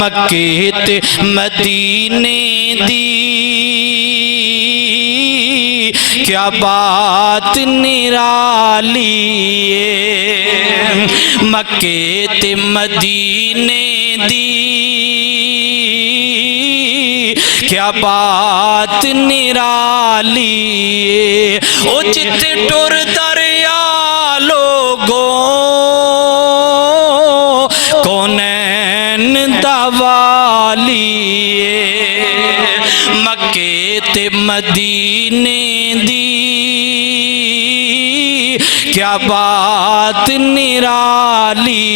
مکے تے مدینے دی کیا بات نرالی ہے، مکے تے مدینے دی کیا بات نرالی ہے، او جتے ٹور دریا لوگوں کونین دوالی ہے، مکے تے مدینے دی کیا بات نرالی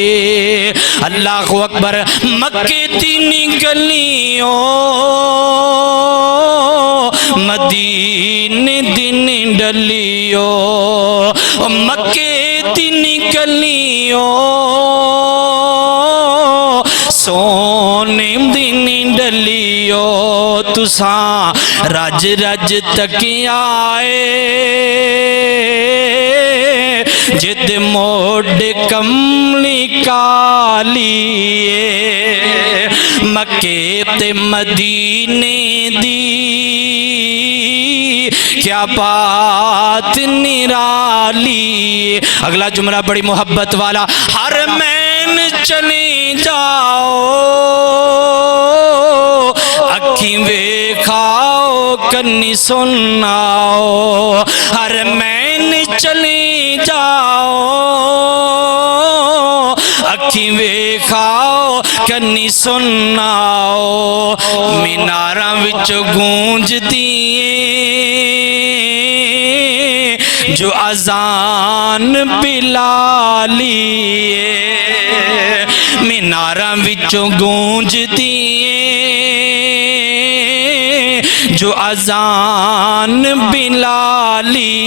ہے۔ اللہ اکبر۔ مکے تین گلیوں مدینے دن ڈلیوں، مکے تین گلیوں سونے دن ڈلیوں، تساں رج رج تک آئے جد موڈ کملی کالی، مکے تے مدینے دی کیا بات نرالی۔ اگلا جملہ بڑی محبت والا۔ حرمین چلے جاؤ اکھیں ویکھاؤ کنی سناؤ، حرمین چلے جاؤ اکھیں ویکھاؤ کنی سناؤ، میناراں وچ گونجدی جو اذان بلالی، میناراں وچوں گونجدی جو اذان بلالی۔